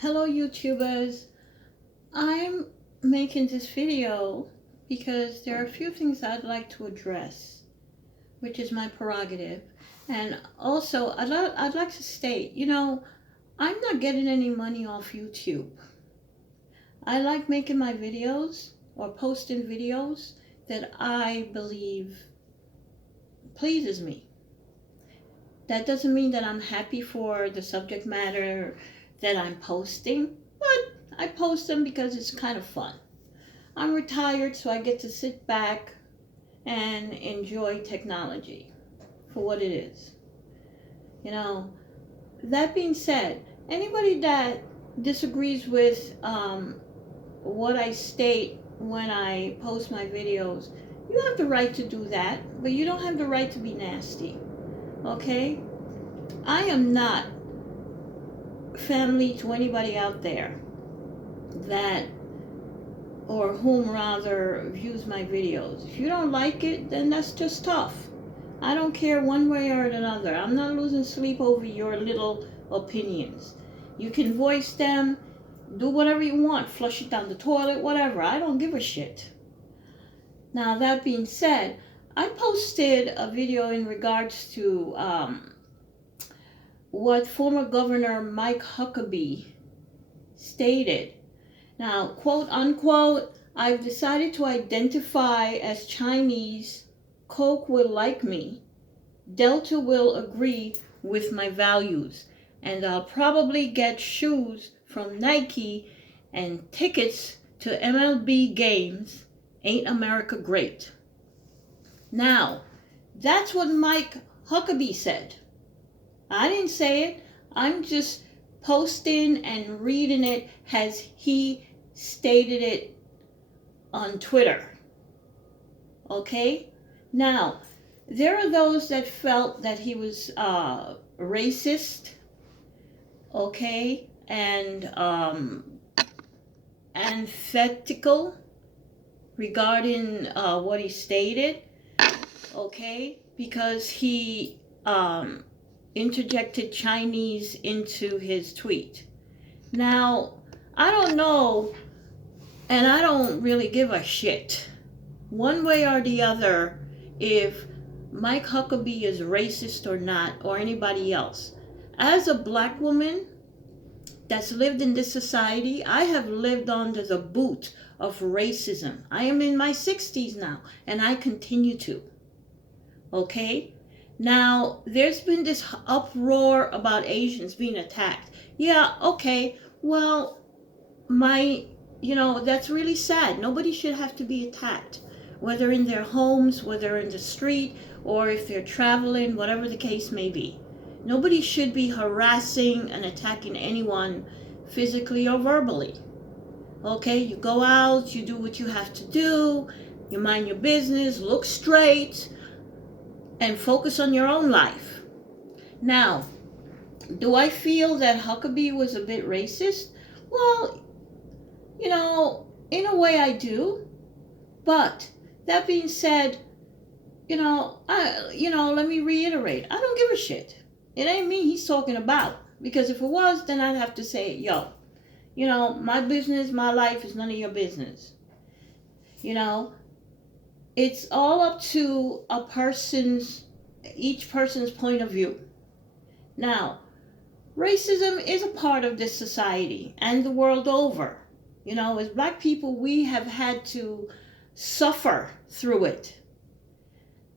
Hello YouTubers. I'm making this video because there are a few things I'd like to address, which is my prerogative. And also, I'd like to state, I'm not getting any money off YouTube. I like making my videos or posting videos that I believe pleases me. That doesn't mean that I'm happy for the subject matter that I'm posting, but I post them because it's kind of fun. I'm retired, so I get to sit back and enjoy technology for what it is. That being said, anybody that disagrees with what I state when I post my videos, you have the right to do that, but you don't have the right to be nasty. Okay? I am not family to anybody out there that, or whom rather, views my videos. If you don't like it, then that's just tough. I don't care one way or another. I'm not losing sleep over your little opinions. You can voice them, do whatever you want, flush it down the toilet, whatever. I don't give a shit. Now, that being said, I posted a video in regards to what former Governor Mike Huckabee stated. Now, quote unquote, I've decided to identify as Chinese. Coke will like me. Delta will agree with my values. And I'll probably get shoes from Nike and tickets to MLB games. Ain't America great? Now, that's what Mike Huckabee said. I didn't say it. I'm just posting and reading it as he stated it on Twitter. Okay? Now, there are those that felt that he was racist, okay, and antithetical regarding what he stated, okay, because he interjected Chinese into his tweet. Now, I don't know, and I don't really give a shit, one way or the other, if Mike Huckabee is racist or not, or anybody else. As a black woman that's lived in this society, I have lived under the boot of racism. I am in my 60s now, and I continue to. Okay? Now, there's been this uproar about Asians being attacked. Yeah, okay, well, that's really sad. Nobody should have to be attacked, whether in their homes, whether in the street, or if they're traveling, whatever the case may be. Nobody should be harassing and attacking anyone physically or verbally. Okay, you go out, you do what you have to do, you mind your business, look straight, and focus on your own life. Now, do I feel that Huckabee was a bit racist? Well, in a way I do. But that being said, let me reiterate. I don't give a shit. It ain't me he's talking about. Because if it was, then I'd have to say, yo, my business, my life is none of your business. It's all up to each person's point of view. Now, racism is a part of this society and the world over. As black people, we have had to suffer through it.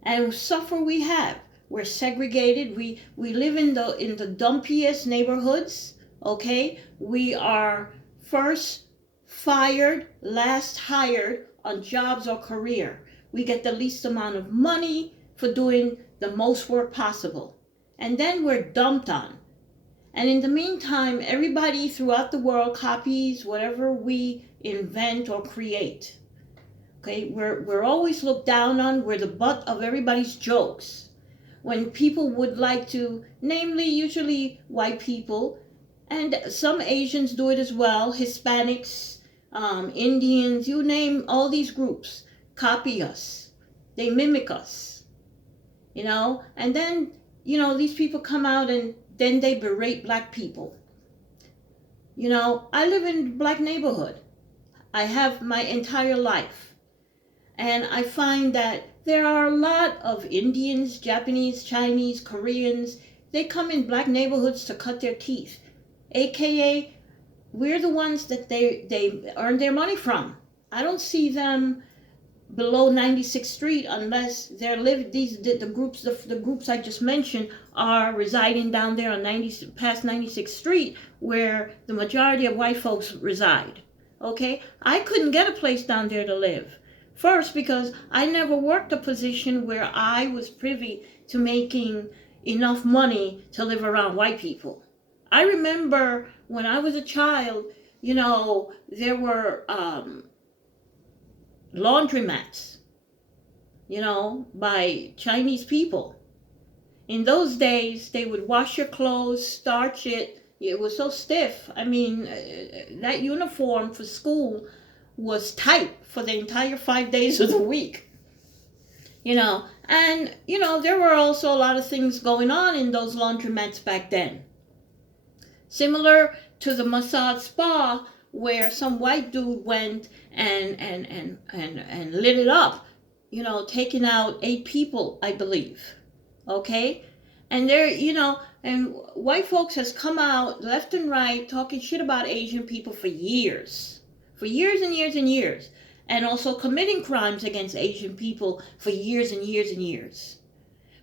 And suffer we have. We're segregated. We live in the dumpiest neighborhoods, okay? We are first fired, last hired on jobs or career. We get the least amount of money for doing the most work possible. And then we're dumped on. And in the meantime, everybody throughout the world copies whatever we invent or create. Okay, we're always looked down on. We're the butt of everybody's jokes. When people would like to, namely usually white people, and some Asians do it as well, Hispanics, Indians, you name all these groups, copy us. They mimic us. And then, these people come out and then they berate black people. You know, I live in a black neighborhood. I have my entire life. And I find that there are a lot of Indians, Japanese, Chinese, Koreans. They come in black neighborhoods to cut their teeth. AKA, we're the ones that they earn their money from. I don't see them below 96th Street unless they're living the groups I just mentioned are residing down there on 90 past 96th Street where the majority of white folks reside. Okay, I couldn't get a place down there to live. First, because I never worked a position where I was privy to making enough money to live around white people. I remember when I was a child, you know, there were laundromats, you know, by Chinese people. In those days, they would wash your clothes, starch it. It was so stiff. I mean, that uniform for school was tight for the entire 5 days of the week. You know, and, you know, there were also a lot of things going on in those laundromats back then. Similar to the massage spa, where some white dude went and lit it up, you know, taking out 8 people, I believe. Okay? And there, you know, and white folks has come out left and right talking shit about Asian people for years. For years and years and years. And also committing crimes against Asian people for years and years and years.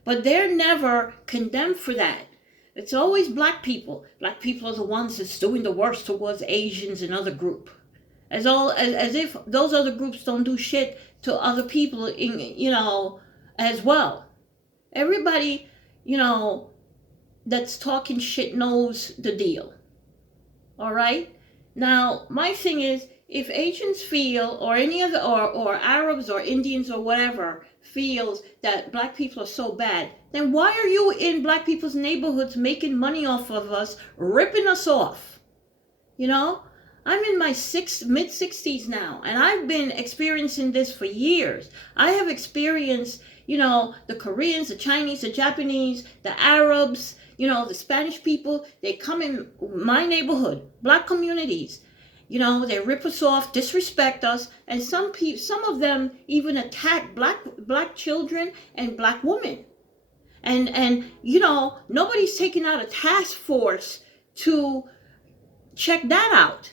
But they're never condemned for that. It's always black people. Black people are the ones that's doing the worst towards Asians and other group. As if those other groups don't do shit to other people, you know, as well. Everybody, you know, that's talking shit knows the deal. All right? Now, my thing is, if Asians feel, or any other, or Arabs or Indians or whatever, feels that black people are so bad, then why are you in black people's neighborhoods making money off of us, ripping us off? You know? I'm in my mid-60s now, and I've been experiencing this for years. I have experienced, you know, the Koreans, the Chinese, the Japanese, the Arabs, you know, the Spanish people. They come in my neighborhood, black communities. You know, they rip us off, disrespect us, and some of them even attack black children and black women. And you know, nobody's taking out a task force to check that out.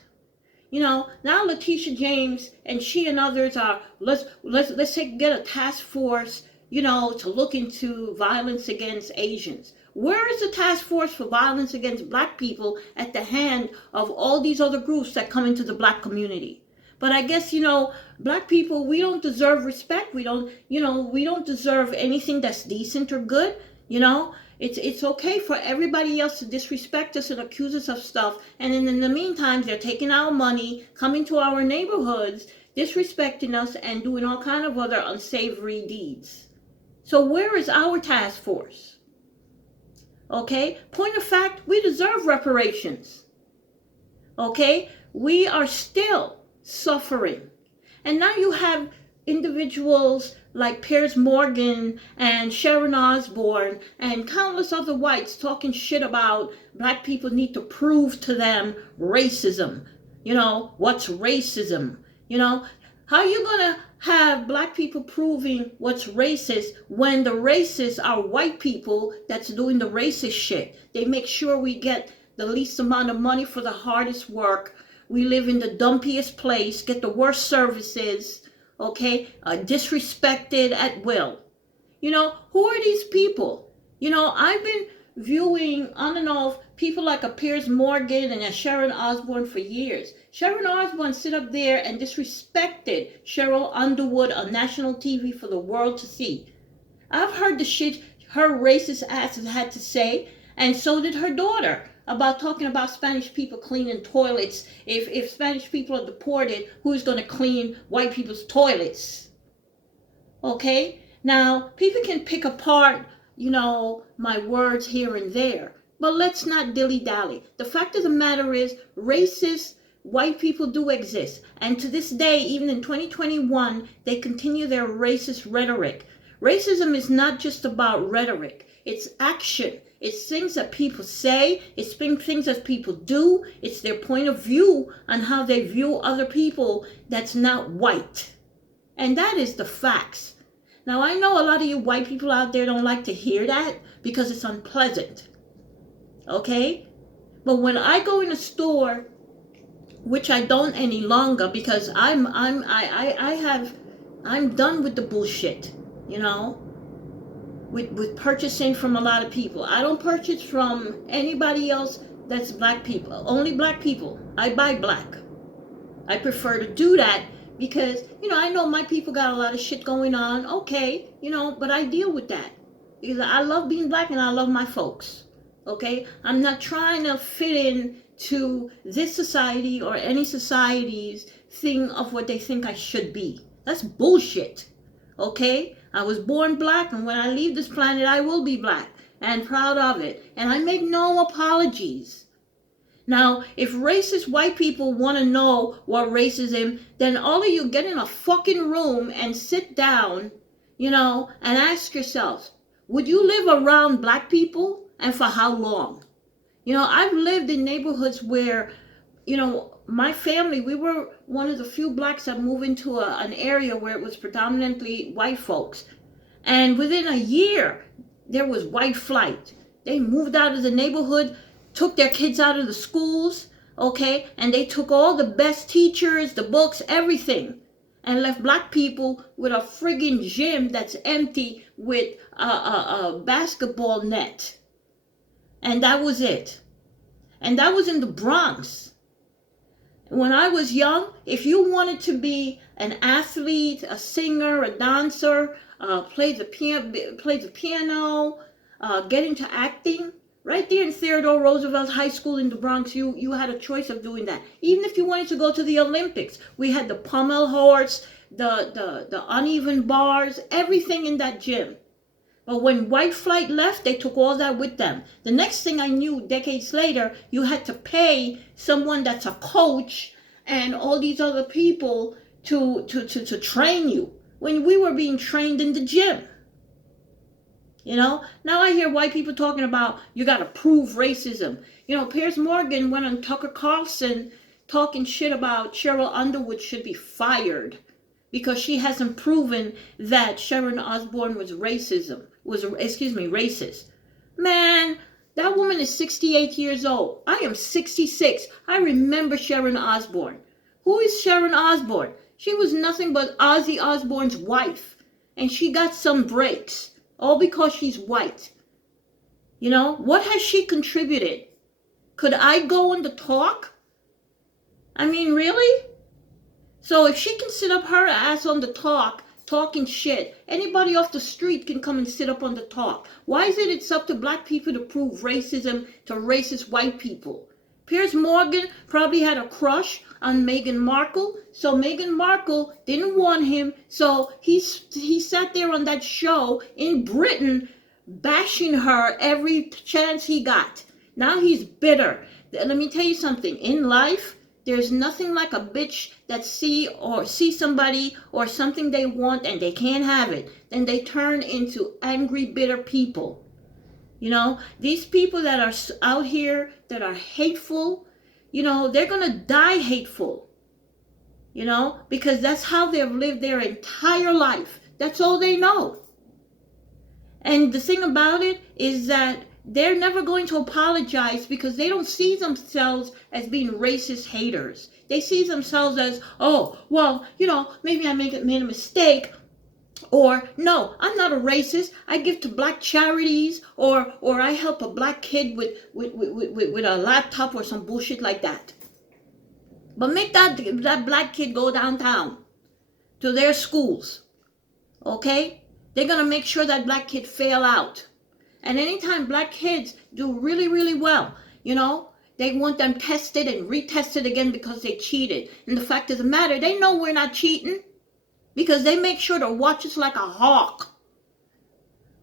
You know, now Letitia James and she and others are, let's get a task force, you know, to look into violence against Asians. Where is the task force for violence against black people at the hand of all these other groups that come into the black community? But I guess, you know, black people, we don't deserve respect. We don't, you know, we don't deserve anything that's decent or good, you know. It's okay for everybody else to disrespect us and accuse us of stuff. And then in the meantime, they're taking our money, coming to our neighborhoods, disrespecting us, and doing all kind of other unsavory deeds. So where is our task force? Okay? Point of fact, we deserve reparations. Okay? We are still suffering. And now you have individuals like Piers Morgan and Sharon Osbourne and countless other whites talking shit about black people need to prove to them racism. You know, what's racism? You know, how are you going to have black people proving what's racist when the racists are white people that's doing the racist shit? They make sure we get the least amount of money for the hardest work. We live in the dumpiest place, get the worst services, okay, disrespected at will. You know, who are these people? You know, I've been viewing on and off people like a Piers Morgan and a Sharon Osbourne for years. Sharon Osbourne sit up there and disrespected Cheryl Underwood on national TV for the world to see. I've heard the shit her racist asses had to say, and so did her daughter, about talking about Spanish people cleaning toilets. If Spanish people are deported, who's going to clean white people's toilets? Okay? Now, people can pick apart, you know, my words here and there, but let's not dilly-dally. The fact of the matter is, racist white people do exist. And to this day, even in 2021, they continue their racist rhetoric. Racism is not just about rhetoric. It's action. It's things that people say. It's things that people do. It's their point of view on how they view other people that's not white. And that is the facts. Now, I know a lot of you white people out there don't like to hear that because it's unpleasant. Okay? But when I go in a store, which I don't any longer because I'm done with the bullshit, you know, with purchasing from a lot of people. I don't purchase from anybody else that's black people. Only black people. I buy black. I prefer to do that because, you know, I know my people got a lot of shit going on. Okay, you know, but I deal with that because I love being black and I love my folks. Okay, I'm not trying to fit in to this society or any society's thing of what they think I should be. That's bullshit. Okay, I was born black, and when I leave this planet, I will be black and proud of it. And I make no apologies. Now, if racist white people want to know what racism, then all of you get in a fucking room and sit down, you know, and ask yourselves, would you live around black people? And for how long? You know, I've lived in neighborhoods where, you know, my family, we were one of the few blacks that moved into an area where it was predominantly white folks. And within a year, there was white flight. They moved out of the neighborhood, took their kids out of the schools, okay? And they took all the best teachers, the books, everything, and left black people with a friggin' gym that's empty with a basketball net. And that was it. And that was in the Bronx. When I was young, if you wanted to be an athlete, a singer, a dancer, play the piano, get into acting, right there in Theodore Roosevelt High School in the Bronx, you had a choice of doing that. Even if you wanted to go to the Olympics, we had the pommel horse, the uneven bars, everything in that gym. But when white flight left, they took all that with them. The next thing I knew, decades later, you had to pay someone that's a coach and all these other people to train you when we were being trained in the gym. You know, now I hear white people talking about you got to prove racism. You know, Piers Morgan went on Tucker Carlson talking shit about Cheryl Underwood should be fired because she hasn't proven that Sharon Osbourne was racist. Man, that woman is 68 years old. I am 66. I remember Sharon Osbourne. Who is Sharon Osbourne? She was nothing but Ozzy Osbourne's wife. And she got some breaks. All because she's white. You know, what has she contributed? Could I go on the talk? I mean, really? So if she can sit up her ass on the talk, talking shit, anybody off the street can come and sit up on the talk. Why is it it's up to black people to prove racism to racist white people? Piers Morgan probably had a crush on Meghan Markle, so Meghan Markle didn't want him, so he sat there on that show in Britain bashing her every chance he got. Now he's bitter. Let me tell you something. In life, there's nothing like a bitch that see somebody or something they want and they can't have it. Then they turn into angry, bitter people. You know, these people that are out here that are hateful, you know, they're going to die hateful. You know, because that's how they've lived their entire life. That's all they know. And the thing about it is that they're never going to apologize because they don't see themselves as being racist haters. They see themselves as, oh, well, you know, maybe I made a mistake. Or, no, I'm not a racist. I give to black charities. Or I help a black kid with a laptop or some bullshit like that. But make that black kid go downtown to their schools. Okay? They're going to make sure that black kid fail out. And anytime black kids do really, really well, you know, they want them tested and retested again because they cheated. And the fact of the matter, they know we're not cheating because they make sure to watch us like a hawk.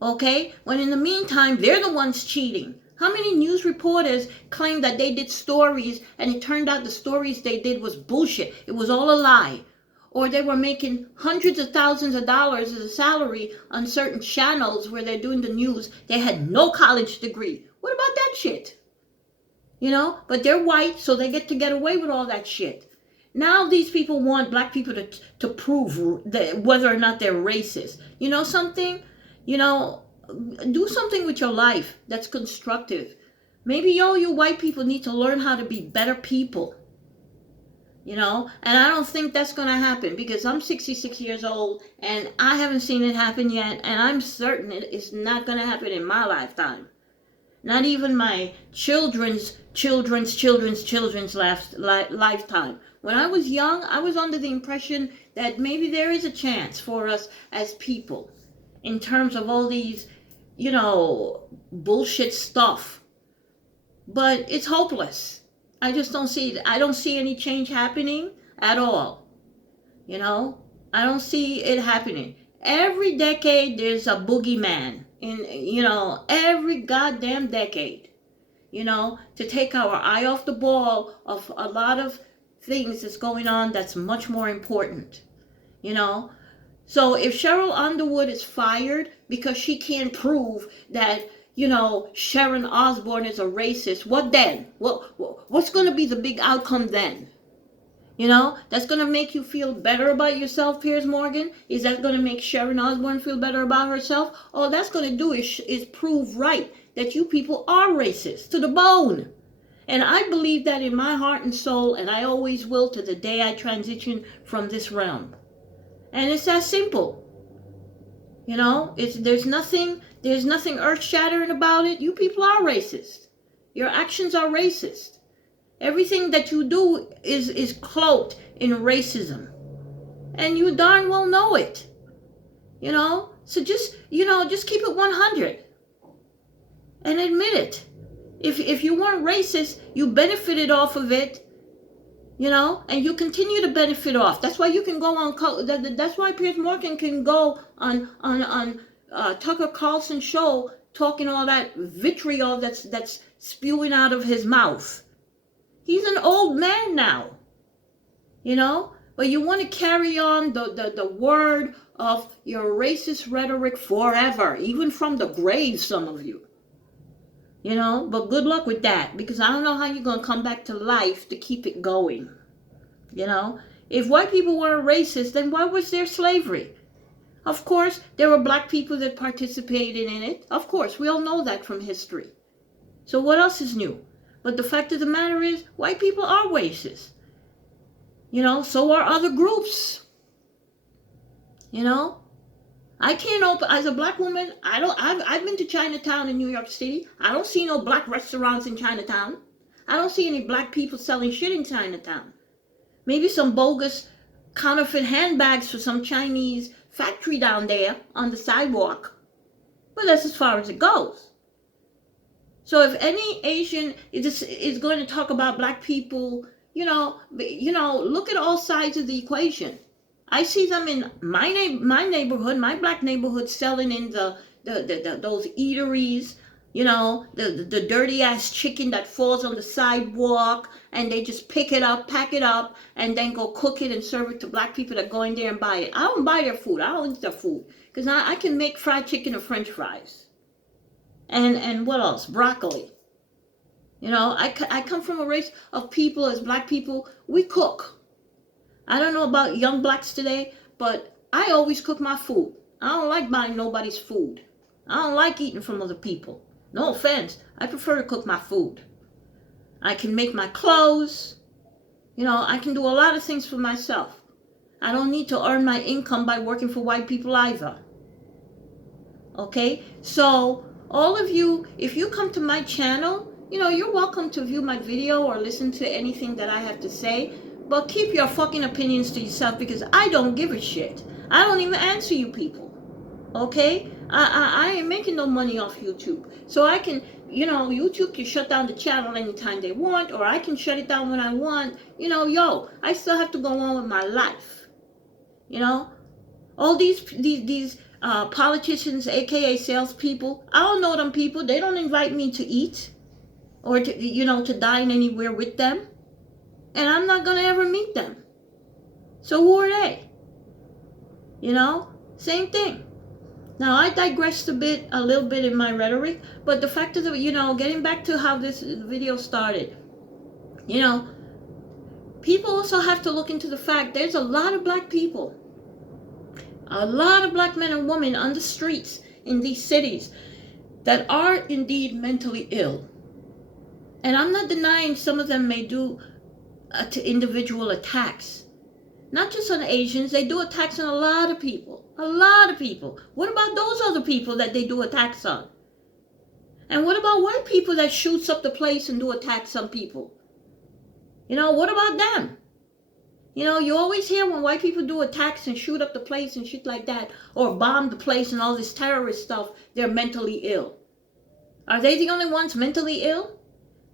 Okay? When in the meantime, they're the ones cheating. How many news reporters claim that they did stories and it turned out the stories they did was bullshit? It was all a lie. or they were making hundreds of thousands of dollars as a salary on certain channels where they're doing the news. They had no college degree. What about that shit? But they're white, so they get away with all that shit. Now these people want black people to prove that whether or not they're racist. You know something? Do something with your life that's constructive. Maybe you white people need to learn how to be better people. And I don't think that's going to happen because I'm 66 years old and I haven't seen it happen yet, and I'm certain it's not going to happen in my lifetime. Not even my children's lifetime. When I was young, I was under the impression that maybe there is a chance for us as people in terms of all these, bullshit stuff. But it's hopeless. I just don't see it. I don't see any change happening at all. I don't see it happening. Every decade there's a boogeyman in, every goddamn decade, to take our eye off the ball of a lot of things that's going on that's much more important, So if Cheryl Underwood is fired because she can't prove that, Sharon Osbourne is a racist, what then? What's going to be the big outcome then? That's going to make you feel better about yourself, Piers Morgan? Is that going to make Sharon Osbourne feel better about herself? All that's going to do is prove right that you people are racist to the bone. And I believe that in my heart and soul, and I always will to the day I transition from this realm. And it's that simple. There's nothing earth-shattering about it. You people are racist. Your actions are racist. Everything that you do is cloaked in racism. And you darn well know it. So just keep it 100. And admit it. If you weren't racist, you benefited off of it. And you continue to benefit off. That's why you can go on. That's why Piers Morgan can go on Tucker Carlson's show talking all that vitriol that's spewing out of his mouth. He's an old man now, But you want to carry on the word of your racist rhetoric forever, even from the grave, some of you. But good luck with that, because I don't know how you're going to come back to life to keep it going. If white people weren't racist, then why was there slavery? Of course, there were black people that participated in it. Of course, we all know that from history. So what else is new? But the fact of the matter is, white people are racist. So are other groups. I can't open, as a black woman, I've been to Chinatown in New York City. I don't see no black restaurants in Chinatown. I don't see any black people selling shit in Chinatown. Maybe some bogus counterfeit handbags for some Chinese factory down there on the sidewalk. But that's as far as it goes. So if any Asian is going to talk about black people, look at all sides of the equation. I see them in my neighborhood, my black neighborhood, selling in those eateries, the dirty ass chicken that falls on the sidewalk, and they just pick it up, pack it up, and then go cook it and serve it to black people that go in there and buy it. I don't buy their food. I don't eat their food because I can make fried chicken or French fries, and what else? Broccoli. I come from a race of people as black people. We cook. I don't know about young blacks today, but I always cook my food. I don't like buying nobody's food. I don't like eating from other people. No offense. I prefer to cook my food. I can make my clothes. I can do a lot of things for myself. I don't need to earn my income by working for white people either. Okay? So, all of you, if you come to my channel, you're welcome to view my video or listen to anything that I have to say. But keep your fucking opinions to yourself, because I don't give a shit. I don't even answer you people. Okay? I ain't making no money off YouTube. So I can, YouTube can shut down the channel anytime they want, or I can shut it down when I want. I still have to go on with my life. All these politicians, aka salespeople, I don't know them people. They don't invite me to eat or to dine anywhere with them. And I'm not going to ever meet them. So who are they? Same thing. Now, I digressed a little bit in my rhetoric, but the fact of getting back to how this video started, people also have to look into the fact there's a lot of black people, a lot of black men and women on the streets in these cities that are indeed mentally ill. And I'm not denying some of them may do individual attacks. Not just on Asians, they do attacks on a lot of people. A lot of people. What about those other people that they do attacks on? And what about white people that shoots up the place and do attacks on people? What about them? You always hear when white people do attacks and shoot up the place and shit like that, or bomb the place and all this terrorist stuff, they're mentally ill. Are they the only ones mentally ill?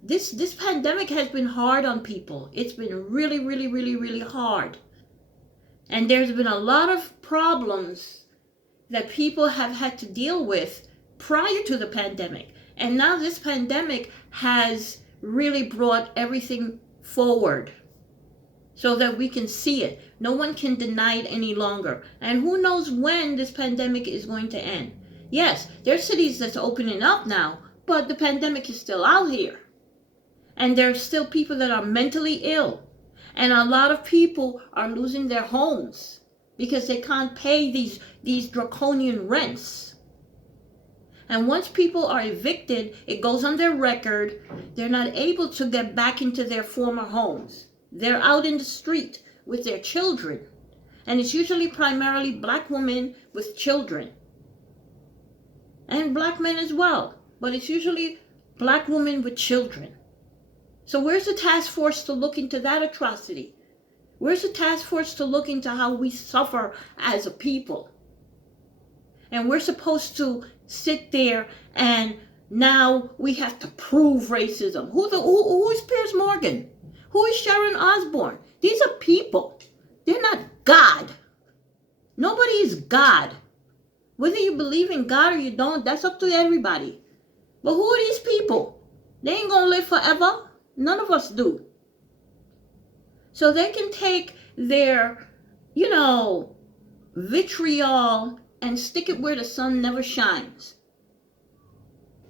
This pandemic has been hard on people. It's been really, really, really, really hard. And there's been a lot of problems that people have had to deal with prior to the pandemic. And now this pandemic has really brought everything forward so that we can see it. No one can deny it any longer. And who knows when this pandemic is going to end. Yes, there's cities that's opening up now, but the pandemic is still out here. And there's still people that are mentally ill. And a lot of people are losing their homes because they can't pay these draconian rents. And once people are evicted, it goes on their record. They're not able to get back into their former homes. They're out in the street with their children. And it's usually primarily black women with children. And black men as well. But it's usually black women with children. So where's the task force to look into that atrocity? Where's the task force to look into how we suffer as a people? And we're supposed to sit there and now we have to prove racism. Who is Piers Morgan? Who is Sharon Osbourne? These are people. They're not God. Nobody is God. Whether you believe in God or you don't, that's up to everybody. But who are these people? They ain't gonna live forever. None of us do. So they can take their, vitriol and stick it where the sun never shines.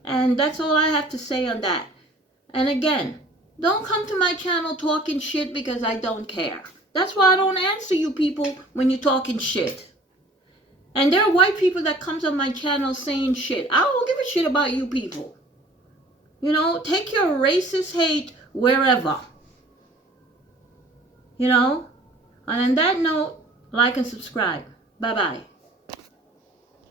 And that's all I have to say on that. And again, don't come to my channel talking shit because I don't care. That's why I don't answer you people when you're talking shit. And there are white people that comes on my channel saying shit. I don't give a shit about you people. Take your racist hate wherever. And on that note, like and subscribe. Bye-bye.